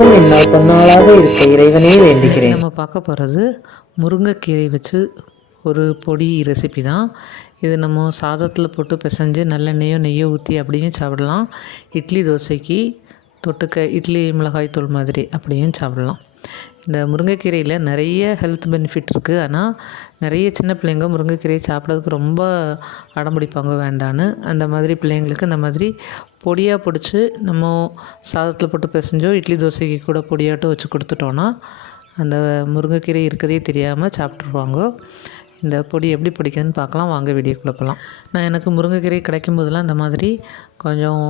அனைவருக்கும் இந்நாள் பொன்னாளாக இருக்க இறைவனே வேண்டுகிறேன். நம்ம பார்க்க போகிறது முருங்கைக்கீரை வச்சு ஒரு பொடி ரெசிபி தான். இது நம்ம சாதத்தில் போட்டு பிசைஞ்சு நல்லெண்ணெயோ நெய்யோ ஊற்றி அப்படியும் சாப்பிடலாம். இட்லி தோசைக்கு தொட்டுக்க இட்லி மிளகாய் தூள் மாதிரி அப்படியும் சாப்பிடலாம். இந்த முருங்கைக்கீரையில் நிறைய ஹெல்த் பெனிஃபிட் இருக்குது ஆனால் நிறைய சின்ன பிள்ளைங்க முருங்கைக்கீரையை சாப்பிட்றதுக்கு ரொம்ப அடம்பிடிப்பாங்க வேண்டான்னு. அந்த மாதிரி பிள்ளைங்களுக்கு இந்த மாதிரி பொடியாக பிடிச்சி நம்ம சாதத்தில் போட்டு பிசைஞ்சோ இட்லி தோசைக்கு கூட பொடியாட்டம் வச்சு கொடுத்துட்டோன்னா அந்த முருங்கைக்கீரை இருக்கதே தெரியாமல் சாப்பிட்ருவாங்க இந்த பொடி எப்படி பிடிக்குதுன்னு பார்க்கலாம். வாங்க வீடியோக்குள்ளே குழப்பலாம் நான் எனக்கு முருங்கைக்கீரை கிடைக்கும் போதெல்லாம் இந்த மாதிரி கொஞ்சம்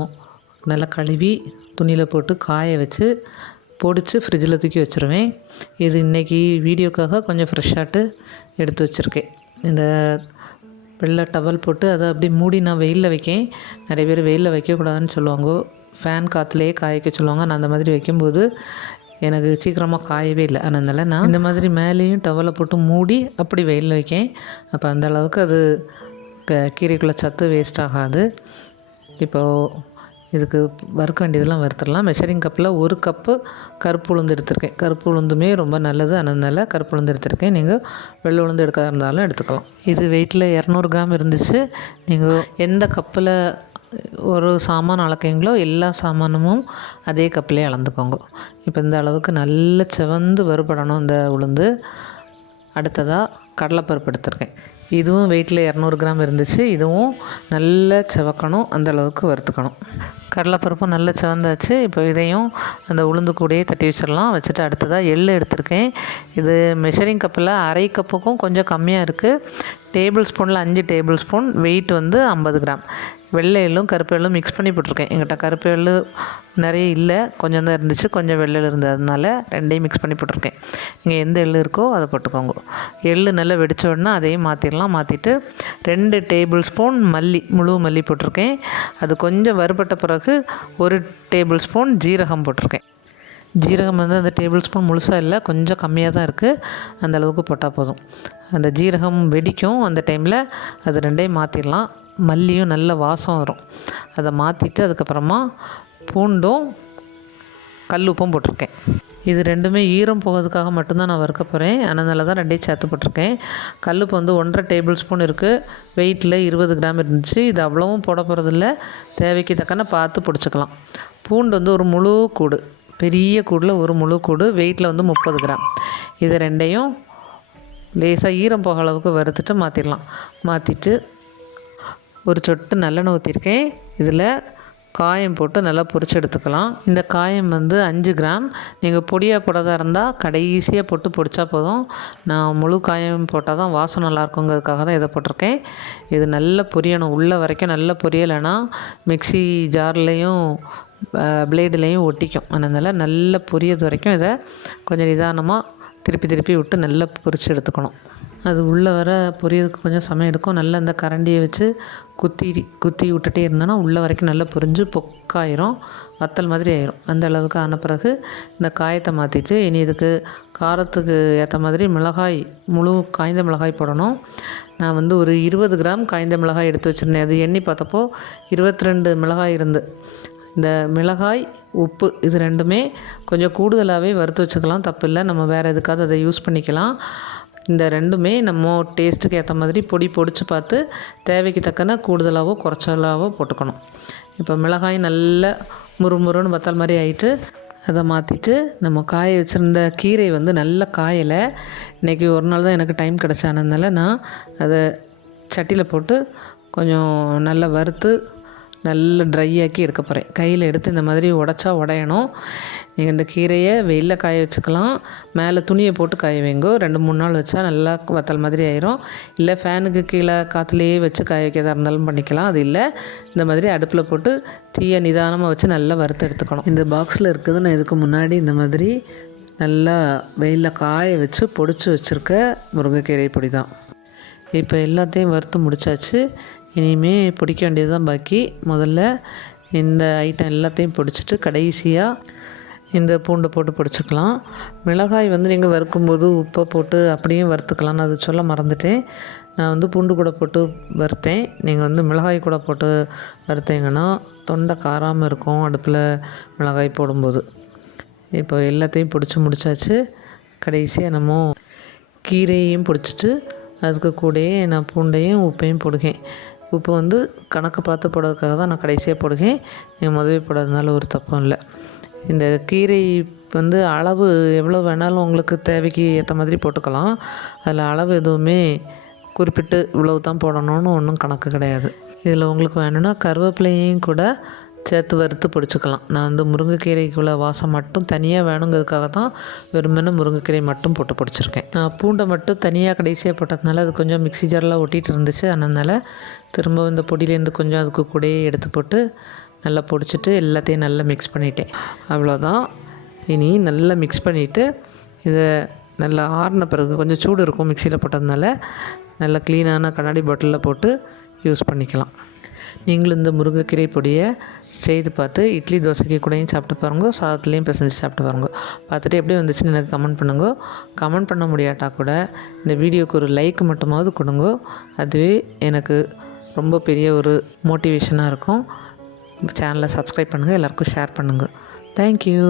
நல்லா கழுவி துணியில் போட்டு காய வச்சு பொடிச்சு ஃப்ரிட்ஜில் தூக்கி வச்சுருவேன். இது இன்றைக்கி வீடியோக்காக கொஞ்சம் ஃப்ரெஷ்ஷாட்டு எடுத்து வச்சுருக்கேன். இந்த வெள்ளை டவல் போட்டு அதை அப்படியே மூடி நான் வெயிலில் வைக்கேன். நிறைய பேர் வெயிலில் வைக்கக்கூடாதுன்னு சொல்லுவாங்க. ஃபேன் காற்றுலேயே காய வைக்க சொல்லுவாங்க. நான் அந்த மாதிரி வைக்கும்போது எனக்கு சீக்கிரமாக காயவே இல்லை. அதனால நான் இந்த மாதிரி மேலேயும் டவலை போட்டு மூடி அப்படி வெயிலில் வைக்கேன். அப்போ அந்த அளவுக்கு அது க கீரைக்குள்ளே சத்து வேஸ்ட் ஆகாது. இப்போது இதுக்கு வறுக்க வேண்டியதெல்லாம் வறுத்துடலாம். மெஷரிங் கப்பில் ஒரு கப்பு கருப்பு உளுந்து எடுத்திருக்கேன். கருப்பு உளுந்துமே ரொம்ப நல்லது. அதனால் கருப்பு உளுந்து எடுத்திருக்கேன். நீங்கள் வெள்ளை உளுந்து எடுக்காத இருந்தாலும் எடுத்துக்கலாம். இது வெயிட்டில் இரநூறு கிராம் இருந்துச்சு. நீங்கள் எந்த கப்பில் ஒரு சாமான் அளக்கீங்களோ எல்லா சாமானமும் அதே கப்பிலே அளந்துக்கோங்க. இப்போ இந்த அளவுக்கு நல்ல செவந்து வறுபடணும் இந்த உளுந்து. அடுத்ததாக கடலைப்பருப்பு எடுத்திருக்கேன். இதுவும் வெயிட்டில் இரநூறு கிராம் இருந்துச்சு. இதுவும் நல்லா செவக்கணும். அந்தளவுக்கு வறுத்துக்கணும். கடலைப்பருப்பும் நல்லா செவந்தாச்சு. இப்போ இதையும் அந்த உளுந்து கூடையே தட்டி வச்சிடலாம். வச்சுட்டு அடுத்ததாக எள் எடுத்திருக்கேன். இது மெஷரிங் கப்பில் அரை கப்புக்கும் கொஞ்சம் கம்மியாக இருக்குது டேபிள் ஸ்பூனில் அஞ்சு டேபிள் ஸ்பூன் வெயிட் வந்து ஐம்பது கிராம். வெள்ளை எள்ளும் கருப்பு எள்ளும் மிக்ஸ் பண்ணி போட்டிருக்கேன். எங்கிட்ட கருப்பு எள்ளு நிறைய இல்லை. கொஞ்சம் தான் இருந்துச்சு. கொஞ்சம் வெள்ளை எள்ளு இருந்ததுனால ரெண்டையும் மிக்ஸ் பண்ணி போட்டிருக்கேன். நீங்கள் எந்த எள்ளு இருக்கோ அதை போட்டுக்கோங்க. எள்ளு நல்லா வெடித்த உடனே அதையும் மாற்றிடலாம் மாற்றிட்டு ரெண்டு டேபிள் ஸ்பூன் மல்லி முழு மல்லி போட்டிருக்கேன். அது கொஞ்சம் வறுபட்ட பிறகு ஒரு டேபிள் ஸ்பூன் ஜீரகம் போட்டிருக்கேன். ஜீரகம் வந்து அந்த டேபிள் ஸ்பூன் முழுசாக இல்லை கொஞ்சம் கம்மியாக தான் இருக்குது அந்த அளவுக்கு போட்டால் போதும். அந்த ஜீரகம் வெடிக்கும். அந்த டைமில் அது ரெண்டையும் மாற்றிடலாம் மல்லியும் நல்ல வாசம் வரும். அதை மாற்றிட்டு அதுக்கப்புறமா பூண்டும் கல் உப்பும் போட்டிருக்கேன். இது ரெண்டுமே ஈரம் போகிறதுக்காக மட்டும்தான் நான் வறுக்க போகிறேன் அதனால தான் ரெண்டையும் சேர்த்து போட்டிருக்கேன். கல்லுப்பு வந்து ஒன்றரை டேபிள் ஸ்பூன் இருக்குது வெயிட்டில் இருபது கிராம் இருந்துச்சு. இது அவ்வளவும் போட போகிறதில்ல தேவைக்கு தக்கன பார்த்து பிடிச்சிக்கலாம். பூண்டு வந்து ஒரு முழு கூடு. பெரிய கூடில் ஒரு முழு கூடு வெயிட்டில் வந்து முப்பது கிராம். இது ரெண்டையும் லேசாக ஈரம் போக அளவுக்கு வறுத்துட்டு மாற்றிடலாம் மாற்றிட்டு ஒரு சொட்டு நல்லெண்ணெய் ஊற்றிருக்கேன் இதில் காயம் போட்டு நல்லா பொரிச்சு எடுத்துக்கலாம். இந்த காயம் வந்து அஞ்சு கிராம். நீங்கள் பொடியாக போடாத இருந்தால் கடைசியாக போட்டு பொடிச்சா போதும். நான் முழு காயம் போட்டால் தான் வாசம் நல்லாயிருக்குங்கிறதுக்காக தான் இதை போட்டிருக்கேன். இது நல்லா பொரியணும். உள்ள வரைக்கும் நல்லா பொரியலைன்னா மிக்ஸி ஜார்லேயும் பிளேடுலேயும் ஒட்டிக்கும். அதனால் நல்லா பொரியது வரைக்கும் இதை கொஞ்சம் நிதானமாக திருப்பி திருப்பி விட்டு நல்லா பொரித்து எடுத்துக்கணும். அது உள்ளே வர பொரியதுக்கு கொஞ்சம் சமயம் எடுக்கும். நல்லா அந்த கரண்டியை வச்சு குத்தி குத்தி விட்டுட்டே இருந்தோன்னா உள்ளே வரைக்கும் நல்லா பொரிஞ்சு பொக்காயிரும். வத்தல் மாதிரி ஆயிரும். அந்த அளவுக்கு ஆன பிறகு இந்த காயத்தை மாற்றிட்டு இனி இதுக்கு காரத்துக்கு ஏற்ற மாதிரி மிளகாய் முழு காய்ந்த மிளகாய் போடணும். நான் வந்து ஒரு இருபது கிராம் காய்ந்த மிளகாய் எடுத்து வச்சுருந்தேன். அது எண்ணி பார்த்தப்போ இருபத்தி ரெண்டு மிளகாய் இருந்து இந்த மிளகாய் உப்பு இது ரெண்டுமே கொஞ்சம் கூடுதலாகவே வறுத்து வச்சுக்கலாம். தப்பில்லை. நம்ம வேறு எதுக்காவது அதை யூஸ் பண்ணிக்கலாம். இந்த ரெண்டுமே நம்ம டேஸ்ட்டுக்கு ஏற்ற மாதிரி பொடி பொடிச்சு பார்த்து தேவைக்கு தக்கன கூடுதலாகவோ குறைச்சலாகவோ போட்டுக்கணும். இப்போ மிளகாய் நல்ல முறுமுறுன்னு வத்தல் மாதிரி ஆயிட்டு அதை மாற்றிட்டு நம்ம காய வச்சுருந்த கீரை வந்து நல்ல காயலை இன்றைக்கி ஒரு நாள் தான் எனக்கு டைம் கிடச்சானதுனால நான் அதை சட்டியில் போட்டு கொஞ்சம் நல்லா வறுத்து நல்லா ட்ரை ஆக்கி எடுக்க போகிறேன் கையில் எடுத்து இந்த மாதிரி உடச்சா உடையணும். நீங்கள் இந்த கீரையை வெயிலில் காய வச்சுக்கலாம். மேலே துணியை போட்டு காய வைங்கோ. ரெண்டு மூணு நாள் வச்சா நல்லா வத்தல் மாதிரி ஆயிரும். இல்லை ஃபேனுக்கு கீழே காற்றுலேயே வச்சு காய வைக்கிறதா இருந்தாலும் பண்ணிக்கலாம். அது இல்லை இந்த மாதிரி அடுப்பில் போட்டு தீயை நிதானமாக வச்சு நல்லா வறுத்து எடுத்துக்கணும். இந்த பாக்ஸில் இருக்குது. நான் இதுக்கு முன்னாடி இந்த மாதிரி நல்லா வெயிலில் காய வச்சு பொடிச்சு வச்சுருக்க முருங்கைக்கீரை பொடி தான் இப்போ எல்லாத்தையும் வறுத்து முடிச்சாச்சு. இனிமேல் பிடிக்க வேண்டியது தான் பாக்கி. முதல்ல இந்த ஐட்டம் எல்லாத்தையும் பிடிச்சிட்டு கடைசியாக இந்த பூண்டை போட்டு பிடிச்சிக்கலாம். மிளகாய் வந்து நீங்கள் வறுக்கும்போது உப்பை போட்டு அப்படியும் வறுத்துக்கலாம்னு அது சொல்ல மறந்துட்டேன். நான் வந்து பூண்டு கூட போட்டு வறுத்தேன். நீங்கள் வந்து மிளகாய் கூட போட்டு வறுத்தீங்கன்னா தொண்டை காராமல் இருக்கும் அடுப்பில் மிளகாய் போடும்போது. இப்போ எல்லாத்தையும் பிடிச்சி முடிச்சாச்சு. கடைசியாக நம்ம கீரையையும் பிடிச்சிட்டு அதுக்கு கூடயே நான் பூண்டையும் உப்பையும் போடுகேன். உப்பு வந்து கணக்கு பார்த்து போடுறதுக்காக தான் நான் கடைசியாக போடுவேன் என் முதவே போடுறதுனால ஒரு தப்பும் இல்லை. இந்த கீரை வந்து அளவு எவ்வளோ வேணாலும் உங்களுக்கு தேவைக்கு ஏற்ற மாதிரி போட்டுக்கலாம். அதில் அளவு எதுவுமே குறிப்பிட்டு இவ்வளவு தான் போடணும்னு ஒன்றும் கணக்கு கிடையாது. இதில் உங்களுக்கு வேணும்னா கருவேப்பிலையும் கூட சேர்த்து வறுத்து பிடிச்சிக்கலாம். நான் வந்து முருங்கைக்கீரைக்குள்ள வாசம் மட்டும் தனியாக வேணுங்கிறதுக்காக தான் வெறுமனே முருங்கைக்கீரை மட்டும் போட்டு பிடிச்சிருக்கேன். நான் பூண்டை மட்டும் தனியாக கடைசியாக போட்டதுனால அது கொஞ்சம் மிக்ஸி ஜாரில் ஒட்டிகிட்டு இருந்துச்சு. அதனால் திரும்ப இந்த பொடியிலேருந்து கொஞ்சம் அதுக்கு கூடயே எடுத்து போட்டு நல்லா பொடிச்சிட்டு எல்லாத்தையும் நல்லா மிக்ஸ் பண்ணிட்டேன். அவ்வளோதான் இனி நல்லா மிக்ஸ் பண்ணிவிட்டு இதை நல்லா ஆறின பிறகு கொஞ்சம் சூடு இருக்கும் மிக்சியில் போட்டதுனால நல்லா க்ளீனான கண்ணாடி பாட்டிலில் போட்டு யூஸ் பண்ணிக்கலாம். நீங்களும் இந்த முருங்கைக்கீரை பொடியை செய்து பார்த்து இட்லி தோசைக்கு கூடயும் சாப்பிட்டு பாருங்க. சாதத்துலேயும் பிசைஞ்சு சாப்பிட்டு பாருங்க. பார்த்துட்டு எப்படி வந்துச்சுன்னு எனக்கு கமெண்ட் பண்ணுங்க. கமெண்ட் பண்ண முடியாட்டா கூட இந்த வீடியோக்கு ஒரு லைக் மட்டுமாவது கொடுங்க. அதுவே எனக்கு ரொம்ப பெரிய ஒரு மோட்டிவேஷனாக இருக்கும். சேனலை சப்ஸ்கிரைப் பண்ணுங்கள் எல்லாேருக்கும் ஷேர் பண்ணுங்கள் தேங்க்யூ